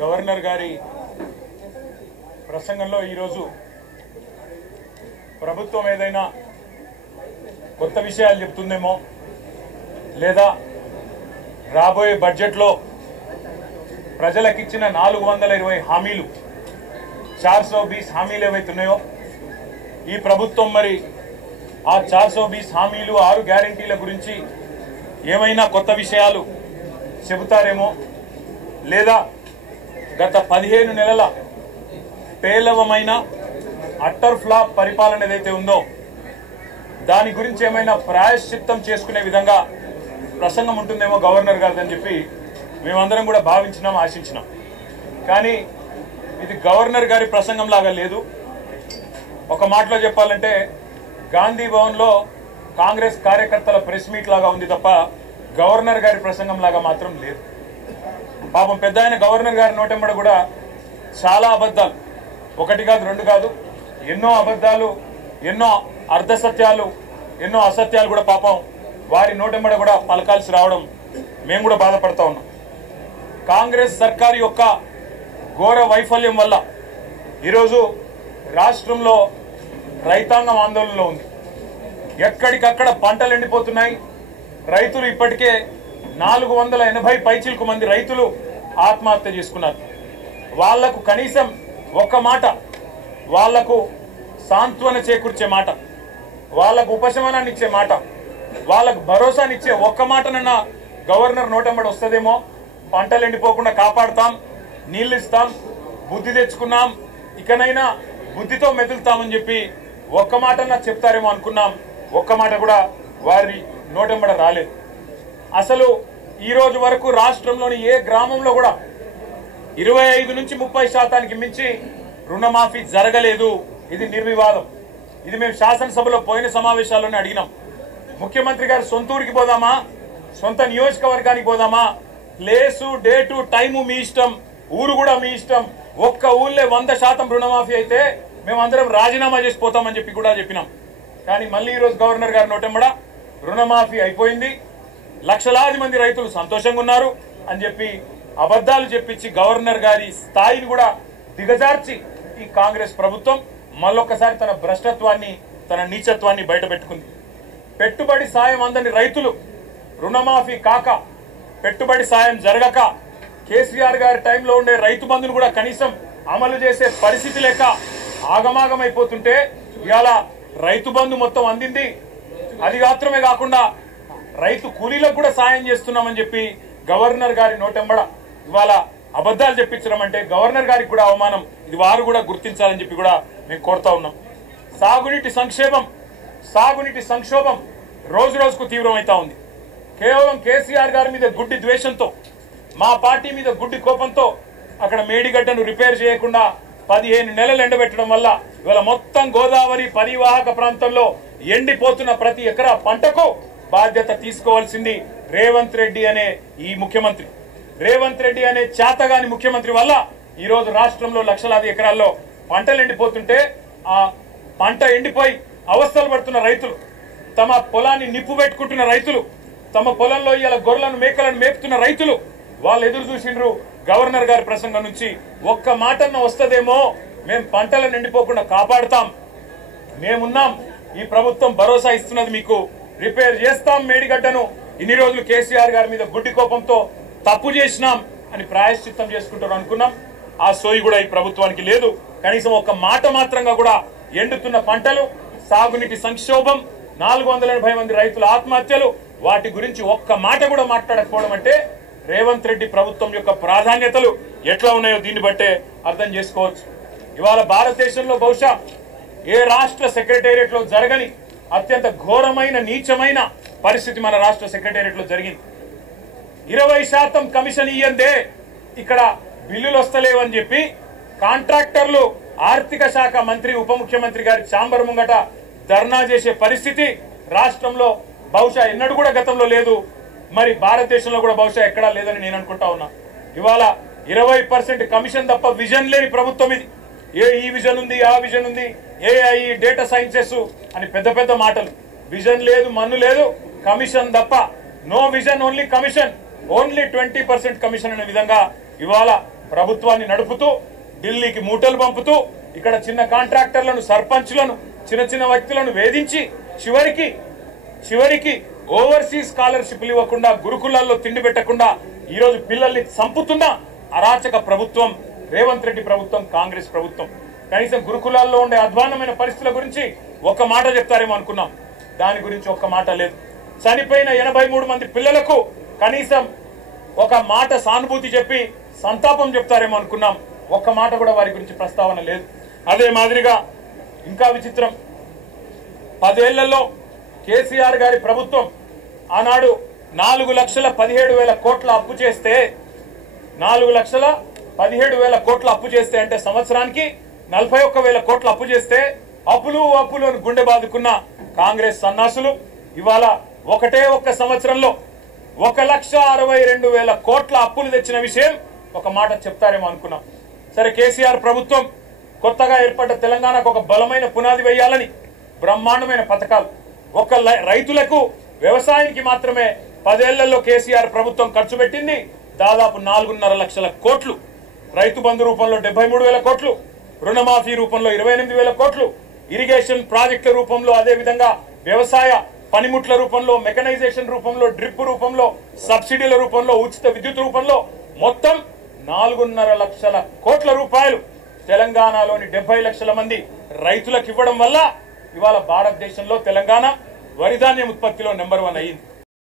Governor గారి ప్రసంగంలో ఈరోజు ప్రభుత్వం ఏదైనా కొత్త విషయాలు చెప్తుందేమో లేదా రాబోయే బడ్జెట్లో ప్రజలకు ఇచ్చిన 420 హామీలు 420 హామీలు ఏవైతే ఉన్నాయో ఈ ప్రభుత్వం మరి ఆ 420 హామీలు 6 గ్యారెంటీల గురించి ఏమైనా కొత్త విషయాలు చెబుతారేమో లేదా గత 15 నెలల పేలవమైన అట్టర్ ఫ్లాప్ పరిపాలన ఏదైతే ఉందో దాని గురించి ఏమైనా ప్రాయశ్చిత్తం చేసుకునే విధంగా ప్రసంగం ఉంటుందేమో గవర్నర్ గారిదని చెప్పి మేమందరం కూడా భావించినాం, ఆశించినాం. కానీ ఇది గవర్నర్ గారి ప్రసంగం లాగా లేదు. ఒక మాటలో చెప్పాలంటే గాంధీ భవన్లో కాంగ్రెస్ కార్యకర్తల ప్రెస్ మీట్ లాగా ఉంది తప్ప గవర్నర్ గారి ప్రసంగం లాగా మాత్రం లేదు. పాపం పెద్ద ఆయన గవర్నర్ గారి నోటెంబడ కూడా చాలా అబద్ధాలు, ఒకటి కాదు రెండు కాదు, ఎన్నో అబద్ధాలు, ఎన్నో అర్ధసత్యాలు, ఎన్నో అసత్యాలు కూడా పాపం వారి నోటెంబడ కూడా పలకాల్సి రావడం మేము కూడా బాధపడతా ఉన్నాం. కాంగ్రెస్ సర్కారు యొక్క ఘోర వైఫల్యం వల్ల ఈరోజు రాష్ట్రంలో రైతాంగం ఆందోళనలో ఉంది. ఎక్కడికక్కడ పంటలు ఎండిపోతున్నాయి. రైతులు ఇప్పటికే 480 పైచిలకు మంది రైతులు ఆత్మహత్య చేసుకున్నారు. వాళ్లకు కనీసం ఒక్క మాట, వాళ్లకు సాంత్వన చేకూర్చే మాట, వాళ్లకు ఉపశమనాన్ని ఇచ్చే మాట, వాళ్లకు భరోసానిచ్చే ఒక్క మాటనన్నా గవర్నర్ నోటెంబడి వస్తుందేమో. పంటలు ఎండిపోకుండా కాపాడుతాం, నీళ్లు ఇస్తాం, బుద్ధి తెచ్చుకున్నాం, ఇకనైనా బుద్ధితో మెదులుతామని చెప్పి ఒక్క మాటన్నా చెప్తారేమో అనుకున్నాం. ఒక్క మాట కూడా వారి నోటెంబడ రాలేదు. అసలు ఈ రోజు వరకు రాష్ట్రంలోని ఏ గ్రామంలో కూడా 25 నుంచి 30% మించి రుణమాఫీ జరగలేదు. ఇది నిర్వివాదం. ఇది మేము శాసనసభలో పోయిన సమావేశాల్లోనే అడిగినాం. ముఖ్యమంత్రి గారు సొంత ఊరికి పోదామా, సొంత నియోజకవర్గానికి పోదామా, ప్లేసు డేటు టైము మీ ఇష్టం, ఊరు కూడా మీ ఇష్టం. ఒక్క ఊళ్ళే 100% రుణమాఫీ అయితే మేమందరం రాజీనామా చేసిపోతామని చెప్పి కూడా చెప్పినాం. కానీ మళ్ళీ ఈరోజు గవర్నర్ గారి నోటెంబడ రుణమాఫీ అయిపోయింది, లక్షలాది మంది రైతులు సంతోషంగా ఉన్నారు అని చెప్పి అబద్ధాలు చెప్పించి గవర్నర్ గారి స్థాయిని కూడా దిగజార్చి ఈ కాంగ్రెస్ ప్రభుత్వం మళ్ళొక్కసారి తన భ్రష్టత్వాన్ని, తన నీచత్వాన్ని బయటపెట్టుకుంది. పెట్టుబడి సాయం అందని రైతులు రుణమాఫీ కాక, పెట్టుబడి సాయం జరగక, కేసీఆర్ గారి టైంలో ఉండే రైతు బంధును కూడా కనీసం అమలు చేసే పరిస్థితి లేక ఆగమాగమైపోతుంటే ఇవాళ రైతు బంధు మొత్తం అందింది. అది మాత్రమే కాకుండా రైతు కూలీలకు కూడా సాయం చేస్తున్నామని చెప్పి గవర్నర్ గారి నోటెంబడ ఇవాళ అబద్ధాలు చెప్పించడం అంటే గవర్నర్ గారికి కూడా అవమానం. ఇది వారు కూడా గుర్తించాలని చెప్పి కూడా మేము కోరుతా ఉన్నాం. సాగునీటి సంక్షోభం రోజు రోజుకు తీవ్రమైతా ఉంది. కేవలం కేసీఆర్ గారి మీద గుడ్డి ద్వేషంతో, మా పార్టీ మీద గుడ్డి కోపంతో అక్కడ మేడిగడ్డను రిపేర్ చేయకుండా 15 నెలలు ఎండబెట్టడం వల్ల ఇవాళ మొత్తం గోదావరి పరివాహక ప్రాంతంలో ఎండిపోతున్న ప్రతి ఎకరా పంటకు బాధ్యత తీసుకోవాల్సింది రేవంత్ రెడ్డి అనే ఈ ముఖ్యమంత్రి. రేవంత్ రెడ్డి అనే చేతగాని ముఖ్యమంత్రి వల్ల ఈరోజు రాష్ట్రంలో లక్షలాది ఎకరాల్లో పంటలు ఎండిపోతుంటే, ఆ పంట ఎండిపోయి అవస్థలు పడుతున్న రైతులు, తమ పొలాన్ని నిప్పు పెట్టుకుంటున్న రైతులు, తమ పొలంలో ఇలా గొర్రెలను మేకలను మేపుతున్న రైతులు వాళ్ళు ఎదురు చూసిండ్రు గవర్నర్ గారి ప్రసంగం నుంచి. ఒక్క మాటన్న వస్తదేమో, మేము పంటలను ఎండిపోకుండా కాపాడుతాం, మేమున్నాం, ఈ ప్రభుత్వం భరోసా ఇస్తున్నది, మీకు రిపేర్ చేస్తాం మేడిగడ్డను, ఇన్ని రోజులు కేసీఆర్ గారి మీద గుడ్డి కోపంతో తప్పు చేసినాం అని ప్రాయశ్చిత్తం చేసుకుంటారు అనుకున్నాం. ఆ సోయి కూడా ఈ ప్రభుత్వానికి లేదు. కనీసం ఒక మాట మాత్రంగా కూడా ఎండుతున్న పంటలు, సాగునీటి సంక్షోభం, 480 మంది రైతుల ఆత్మహత్యలు, వాటి గురించి ఒక్క మాట కూడా మాట్లాడకపోవడం అంటే రేవంత్ రెడ్డి ప్రభుత్వం యొక్క ప్రాధాన్యతలు ఎట్లా ఉన్నాయో దీన్ని బట్టే అర్థం చేసుకోవచ్చు. ఇవాళ భారతదేశంలో బహుశా ఏ రాష్ట్ర సెక్రటేరియట్ లో జరగని అత్యంత ఘోరమైన నీచమైన పరిస్థితి మన రాష్ట్ర సెక్రటేరియట్ లో జరిగింది. 20% కమిషన్ ఇయ్యందే ఇక్కడ బిల్లులు వస్తలేవని చెప్పి కాంట్రాక్టర్లు ఆర్థిక శాఖ మంత్రి, ఉప ముఖ్యమంత్రి గారి ఛాంబర్ ముంగట ధర్నా చేసే పరిస్థితి రాష్ట్రంలో బహుశా ఎన్నడూ కూడా గతంలో లేదు. మరి భారతదేశంలో కూడా బహుశా ఎక్కడా లేదని నేను అనుకుంటా ఉన్నా. ఇవాళ 20% కమిషన్ తప్ప విజన్ లేని ప్రభుత్వం ఇది. ఈ విజన్ ఉంది, ఆ విజన్ ఉంది, ఏఐ, డేటా సైన్సెస్ అని పెద్ద పెద్ద మాటలు. విజన్ లేదు, మన్ను లేదు, కమిషన్ తప్ప. No vision, only commission, only 20% commission అనే విధంగా ఇవాళ ప్రభుత్వాన్ని నడుపుతూ ఢిల్లీకి మూటలు పంపుతూ ఇక్కడ చిన్న కాంట్రాక్టర్లను సర్పంచ్లను చిన్న చిన్న వ్యక్తులను వేధించి చివరికి ఓవర్సీస్ స్కాలర్షిప్లు ఇవ్వకుండా గురుకులాల్లో తిండి పెట్టకుండా ఈరోజు పిల్లల్ని చంపుతున్న అరాచక ప్రభుత్వం రేవంత్ రెడ్డి ప్రభుత్వం, కాంగ్రెస్ ప్రభుత్వం. కనీసం గురుకులాల్లో ఉండే అధ్వాన్నమైన పరిస్థితుల గురించి ఒక్క మాట చెప్తారేమో అనుకున్నాం. దాని గురించి ఒక్క మాట లేదు. చనిపోయిన 83 మంది పిల్లలకు కనీసం ఒక మాట సానుభూతి చెప్పి సంతాపం చెప్తారేమో అనుకున్నాం. ఒక్క మాట కూడా వారి గురించి ప్రస్తావన లేదు. అదే మాదిరిగా ఇంకా విచిత్రం, 10 ఏళ్లలో కేసీఆర్ గారి ప్రభుత్వం ఆనాడు 4,17,000 కోట్ల అప్పు చేస్తే 4,17,000 కోట్ల అప్పు చేస్తే అంటే సంవత్సరానికి 41,000 కోట్ల అప్పు చేస్తే అప్పులు అని గుండె బాదుకున్న కాంగ్రెస్ సన్నాసులు ఇవాళ ఒక్క సంవత్సరంలో 1,62,000 కోట్ల అప్పులు తెచ్చిన విషయం ఒక మాట చెప్తారేమో అనుకున్నాం. సరే, కేసీఆర్ ప్రభుత్వం కొత్తగా ఏర్పడ్డ తెలంగాణకు ఒక బలమైన పునాది వేయాలని బ్రహ్మాండమైన పథకాలు, రైతులకు వ్యవసాయానికి మాత్రమే 10 ఏళ్లలో కేసీఆర్ ప్రభుత్వం ఖర్చు పెట్టింది దాదాపు 4.5 లక్షల కోట్లు. రైతు బంధు రూపంలో 73,000 కోట్లు, రుణమాఫీ రూపంలో 28,000 కోట్లు, ఇరిగేషన్ ప్రాజెక్టుల రూపంలో, అదే విధంగా వ్యవసాయ పనిముట్ల రూపంలో, మెకనైజేషన్ రూపంలో, డ్రిప్ రూపంలో, సబ్సిడీల రూపంలో, ఉచిత విద్యుత్ రూపంలో మొత్తం 4.5 లక్షల కోట్ల రూపాయలు తెలంగాణలోని 70 లక్షల మంది రైతులకు ఇవ్వడం వల్ల ఇవాళ భారతదేశంలో తెలంగాణ వరిధాన్యం ఉత్పత్తిలో నెంబర్ 1 అయ్యింది.